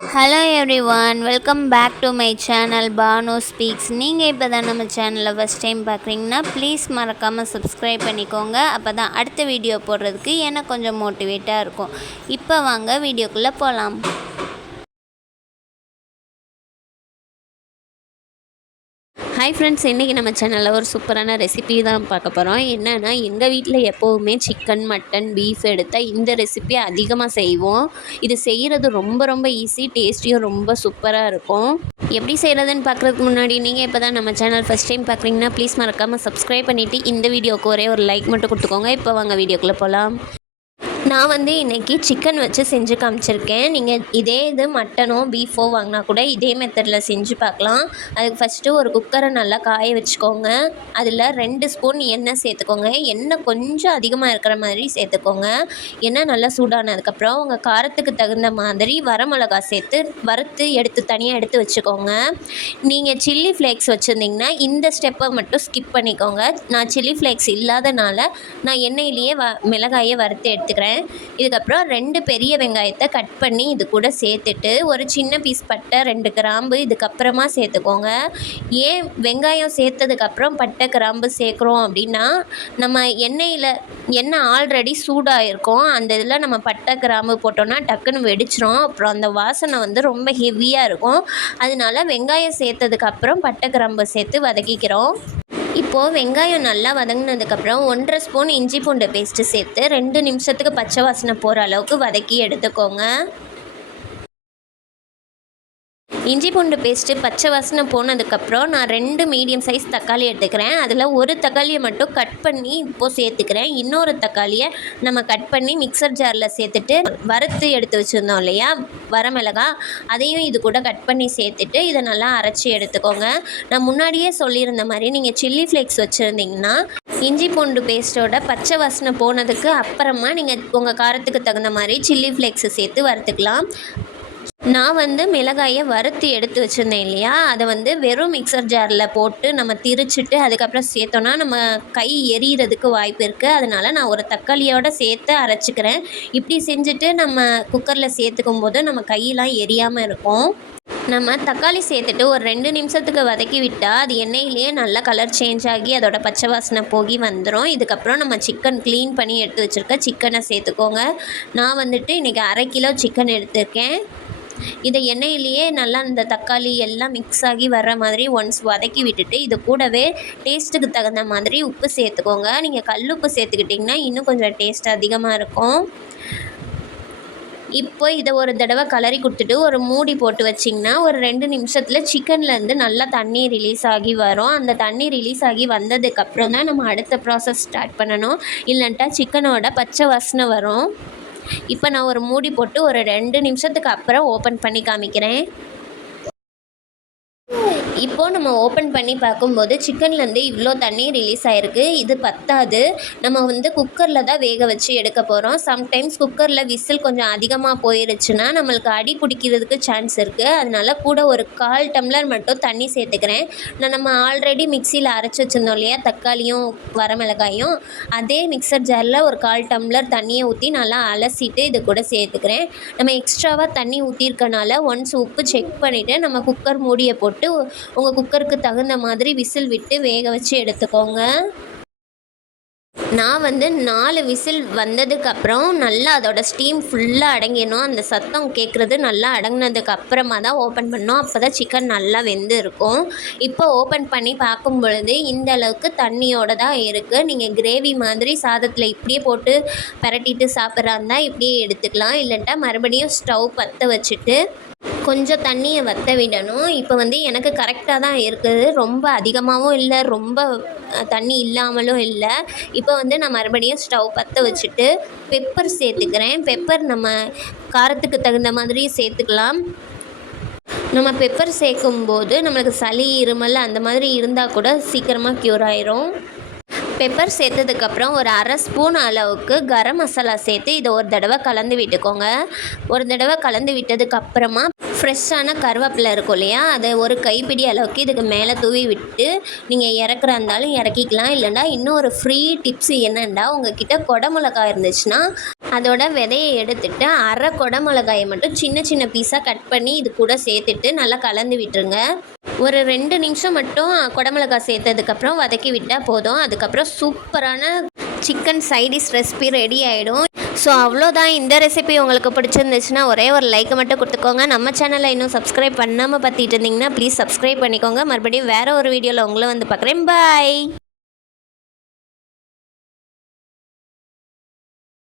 Hello everyone, welcome back to my channel Banu speaks. நீங்கள் இப்போ தான் நம்ம சேனலில் ஃபஸ்ட் டைம் பார்க்குறீங்கன்னா ப்ளீஸ் மறக்காமல் சப்ஸ்கிரைப் பண்ணிக்கோங்க. அப்போ தான் அடுத்த வீடியோ போடுறதுக்கு எனக்கு கொஞ்சம் மோட்டிவேட்டாக இருக்கும். இப்போ வாங்க வீடியோக்குள்ளே போகலாம். ஹாய் ஃப்ரெண்ட்ஸ், இன்றைக்கி நம்ம சேனலில் ஒரு சூப்பரான ரெசிபி தான் பார்க்க போகிறோம். என்னென்னா, எங்கள் வீட்டில் எப்போவுமே சிக்கன், மட்டன், பீஃப் எடுத்தால் இந்த ரெசிபி அதிகமாக செய்வோம். இது செய்கிறது ரொம்ப ரொம்ப ஈஸி, டேஸ்டியும் ரொம்ப சூப்பராக இருக்கும். எப்படி செய்கிறதுன்னு பார்க்குறதுக்கு முன்னாடி நீங்கள் இப்போ தான் நம்ம சேனல் ஃபஸ்ட் டைம் பார்க்குறீங்கன்னா ப்ளீஸ் மறக்காமல் சப்ஸ்கிரைப் பண்ணிவிட்டு இந்த வீடியோவுக்கு ஒரே ஒரு லைக் மட்டும் கொடுத்துக்கோங்க. இப்போ வாங்க வீடியோக்குள்ளே போகலாம். நான் இன்றைக்கி சிக்கன் வச்சு செஞ்சு காமிச்சிருக்கேன். நீங்கள் இது மட்டனோ பீஃபோ வாங்கினா கூட இதே மெத்தடில் செஞ்சு பார்க்கலாம். அதுக்கு ஃபஸ்ட்டு ஒரு குக்கரை நல்லா காய வச்சுக்கோங்க. அதில் 2 ஸ்பூன் எண்ணெய் சேர்த்துக்கோங்க. எண்ணெய் கொஞ்சம் அதிகமாக இருக்கிற மாதிரி சேர்த்துக்கோங்க. எண்ணெய் நல்லா சூடானதுக்கப்புறம் உங்கள் காரத்துக்கு தகுந்த மாதிரி வரமிளகா சேர்த்து வறுத்து தனியாக எடுத்து வச்சுக்கோங்க. நீங்கள் சில்லி ஃப்ளேக்ஸ் வச்சுருந்தீங்கன்னா இந்த ஸ்டெப்பை மட்டும் ஸ்கிப் பண்ணிக்கோங்க. நான் சில்லி ஃப்ளேக்ஸ் இல்லாதனால நான் எண்ணெயிலேயே மிளகாயை வறுத்து எடுத்துக்கிறேன். இதுக்கப்புறம் 2 பெரிய வெங்காயத்தை கட் பண்ணி இது கூட சேர்த்துட்டு ஒரு சின்ன பீஸ் பட்டை, 2 கிராம்பு இதுக்கப்புறமா சேர்த்துக்கோங்க. ஏன் வெங்காயம் சேர்த்ததுக்கப்புறம் பட்டை கிராம்பு சேர்க்குறோம் அப்படின்னா, நம்ம எண்ணெய் ஆல்ரெடி சூடாக இருக்கும். அந்த இதில் நம்ம பட்டை கிராம்பு போட்டோன்னா டக்குன்னு வெடிச்சிரும். அப்புறம் அந்த வாசனை ரொம்ப ஹெவியாக இருக்கும். அதனால வெங்காயம் சேர்த்ததுக்கப்புறம் பட்டை கிராம்பு சேர்த்து வதக்கிக்கிறோம். இப்போது வெங்காயம் நல்லா வதங்கினதுக்கப்புறம் 1.5 ஸ்பூன் இஞ்சி பூண்டு பேஸ்ட்டு சேர்த்து 2 நிமிஷத்துக்கு பச்சை வாசனை போகிற அளவுக்கு வதக்கி எடுத்துக்கோங்க. இஞ்சி பூண்டு பேஸ்ட்டு பச்சை வாசனை போனதுக்கப்புறம் நான் 2 மீடியம் சைஸ் தக்காளி எடுத்துக்கிறேன். அதில் ஒரு தக்காளியை மட்டும் கட் பண்ணி இப்போது சேர்த்துக்கிறேன். இன்னொரு தக்காளியை நம்ம கட் பண்ணி மிக்சர் ஜாரில் சேர்த்துட்டு வறுத்து எடுத்து வச்சுருந்தோம் இல்லையா வரமிளகா, அதையும் இது கூட கட் பண்ணி சேர்த்துட்டு இதை நல்லா அரைச்சி எடுத்துக்கோங்க. நான் முன்னாடியே சொல்லியிருந்த மாதிரி நீங்கள் சில்லி ஃப்ளேக்ஸ் வச்சுருந்தீங்கன்னா இஞ்சி பூண்டு பேஸ்ட்டோட பச்சை வாசனை போனதுக்கு அப்புறமா நீங்கள் உங்கள் காரத்துக்கு தகுந்த மாதிரி சில்லி ஃப்ளேக்ஸை சேர்த்து வறுத்துக்கலாம். நான் மிளகாயை வறுத்து எடுத்து வச்சுருந்தேன் இல்லையா, அதை வெறும் மிக்சர் ஜாரில் போட்டு நம்ம திரிச்சிட்டு அதுக்கப்புறம் சேர்த்தோன்னா நம்ம கை எரியிறதுக்கு வாய்ப்பு இருக்குது. அதனால் நான் ஒரு தக்காளியோடு சேர்த்து அரைச்சிக்கிறேன். இப்படி செஞ்சுட்டு நம்ம குக்கரில் சேர்த்துக்கும் போது நம்ம கையெல்லாம் எரியாமல் இருக்கும். நம்ம தக்காளி சேர்த்துட்டு ஒரு 2 நிமிஷத்துக்கு வதக்கி விட்டால் அது எண்ணெயிலேயே நல்லா கலர் சேஞ்ச் ஆகி அதோட பச்சை வாசனை போகி வந்துடும். இதுக்கப்புறம் நம்ம சிக்கன் க்ளீன் பண்ணி எடுத்து வச்சுருக்க சிக்கனை சேர்த்துக்கோங்க. நான் இன்றைக்கி 1/2 கிலோ சிக்கன் எடுத்திருக்கேன். இதை எண்ணெயிலேயே நல்லா இந்த தக்காளி எல்லாம் மிக்ஸ் ஆகி வர்ற மாதிரி ஒன்ஸ் வதக்கி விட்டுட்டு இது கூடவே டேஸ்ட்டுக்கு தகுந்த மாதிரி உப்பு சேர்த்துக்கோங்க. நீங்கள் கல்லுப்பு சேர்த்துக்கிட்டிங்கன்னா இன்னும் கொஞ்சம் டேஸ்ட் அதிகமாக இருக்கும். இப்போ இதை ஒரு தடவை கலரி கொடுத்துட்டு ஒரு மூடி போட்டு வச்சிங்கன்னா ஒரு 2 நிமிஷத்தில் சிக்கன்லேருந்து நல்லா தண்ணி ரிலீஸ் ஆகி வரும். அந்த தண்ணி ரிலீஸ் ஆகி வந்ததுக்கப்புறம் தான் நம்ம அடுத்த ப்ராசஸ் ஸ்டார்ட் பண்ணணும். இல்லைன்ட்டா சிக்கனோட பச்சை வாசனை வரும். இப்போ நான் ஒரு மூடி போட்டு ஒரு 2 நிமிஷத்துக்கு அப்புறம் ஓப்பன் பண்ணி காமிக்கிறேன். இப்போது நம்ம ஓப்பன் பண்ணி பார்க்கும்போது சிக்கன்லேருந்து இவ்வளோ தண்ணி ரிலீஸ் ஆகிருக்கு. இது பத்தாது. நம்ம குக்கரில் தான் வேக வச்சு எடுக்க போகிறோம். சம்டைம்ஸ் குக்கரில் விசில் கொஞ்சம் அதிகமாக போயிருச்சுன்னா நம்மளுக்கு அடி பிடிக்கிறதுக்கு சான்ஸ் இருக்குது. அதனால் கூட ஒரு 1/4 டம்ளர் மட்டும் தண்ணி சேர்த்துக்கிறேன். நம்ம ஆல்ரெடி மிக்சியில் அரைச்சி வச்சுருந்தோம் இல்லையா தக்காளியும் வரமிளகாயும், அதே மிக்சர் ஜாரில் ஒரு 1/4 டம்ளர் தண்ணியை ஊற்றி நல்லா அலசிட்டு இது கூட சேர்த்துக்கிறேன். நம்ம எக்ஸ்ட்ராவாக தண்ணி ஊற்றிருக்கனால ஒன்ஸ் உப்பு செக் பண்ணிவிட்டு நம்ம குக்கர் மூடியை போட்டு உங்கள் குக்கருக்கு தகுந்த மாதிரி விசில் விட்டு வேக வச்சு எடுத்துக்கோங்க. நான் 4 விசில் வந்ததுக்கப்புறம் நல்லா அதோட ஸ்டீம் ஃபுல்லாக அடங்கிடணும். அந்த சத்தம் கேட்குறது நல்லா அடங்கினதுக்கு அப்புறமா தான் ஓப்பன் பண்ணோம். அப்போ தான் சிக்கன் நல்லா வெந்து இருக்கும். இப்போ ஓப்பன் பண்ணி பார்க்கும் பொழுது இந்த அளவுக்கு தண்ணியோடு தான் இருக்குது. நீங்கள் கிரேவி மாதிரி சாதத்தில் இப்படியே போட்டு பரட்டிட்டு சாப்பிட்றா இருந்தால் இப்படியே எடுத்துக்கலாம். இல்லைன்ட்டா மறுபடியும் ஸ்டவ் பற்ற வச்சுட்டு கொஞ்சம் தண்ணியை வற்ற விடணும். இப்போ எனக்கு கரெக்டாக தான் இருக்குது. ரொம்ப அதிகமாகவும் இல்லை, ரொம்ப தண்ணி இல்லாமலும் இல்லை. இப்போ நான் மறுபடியும் ஸ்டவ் பற்ற வச்சுட்டு பெப்பர் சேர்த்துக்கிறேன். பெப்பர் நம்ம காரத்துக்கு தகுந்த மாதிரி சேர்த்துக்கலாம். நம்ம பெப்பர் சேர்க்கும்போது நம்மளுக்கு சளி, இருமல் அந்த மாதிரி இருந்தால் கூட சீக்கிரமாக க்யூர் ஆயிரும். பெப்பர் சேர்த்ததுக்கப்புறம் ஒரு 1/2 ஸ்பூன் அளவுக்கு கரம் மசாலா சேர்த்து இதை ஒரு தடவை கலந்து விட்டுக்கோங்க. ஒரு தடவை கலந்து விட்டதுக்கப்புறமா ஃப்ரெஷ்ஷான கருவேப்பிலை இருக்கும் இல்லையா, அதை ஒரு கைப்பிடி அளவுக்கு இதுக்கு மேலே தூவி விட்டு நீங்கள் இறக்குறா இருந்தாலும் இறக்கிக்கலாம். இல்லைன்னா இன்னும் ஒரு ஃப்ரீ டிப்ஸ் என்னென்னா, உங்ககிட்ட குடமிளகாய் இருந்துச்சுன்னா அதோட விதையை எடுத்துட்டு அரை குடமிளகாயை மட்டும் சின்ன சின்ன பீஸாக கட் பண்ணி இது கூட சேர்த்துட்டு நல்லா கலந்து விட்டுருங்க. ஒரு 2 நிமிஷம் மட்டும் குடமிளகாய் சேர்த்ததுக்கப்புறம் வதக்கி விட்டால் போதும். அதுக்கப்புறம் சூப்பரான சிக்கன் சைடிஷ் ரெசிபி ரெடி ஆகிடும். ஸோ அவ்வளோதான். இந்த ரெசிபி உங்களுக்கு பிடிச்சிருந்துச்சுன்னா ஒரே ஒரு லைக் மட்டும் கொடுத்துக்கோங்க. நம்ம சேனலை இன்னும் சப்ஸ்கிரைப் பண்ணாமல் பார்த்துட்டு இருந்தீங்கன்னா ப்ளீஸ் சப்ஸ்கிரைப் பண்ணிக்கோங்க. மறுபடியும் வேறு ஒரு வீடியோவில் உங்களை வந்து பார்க்குறேன். பாய்.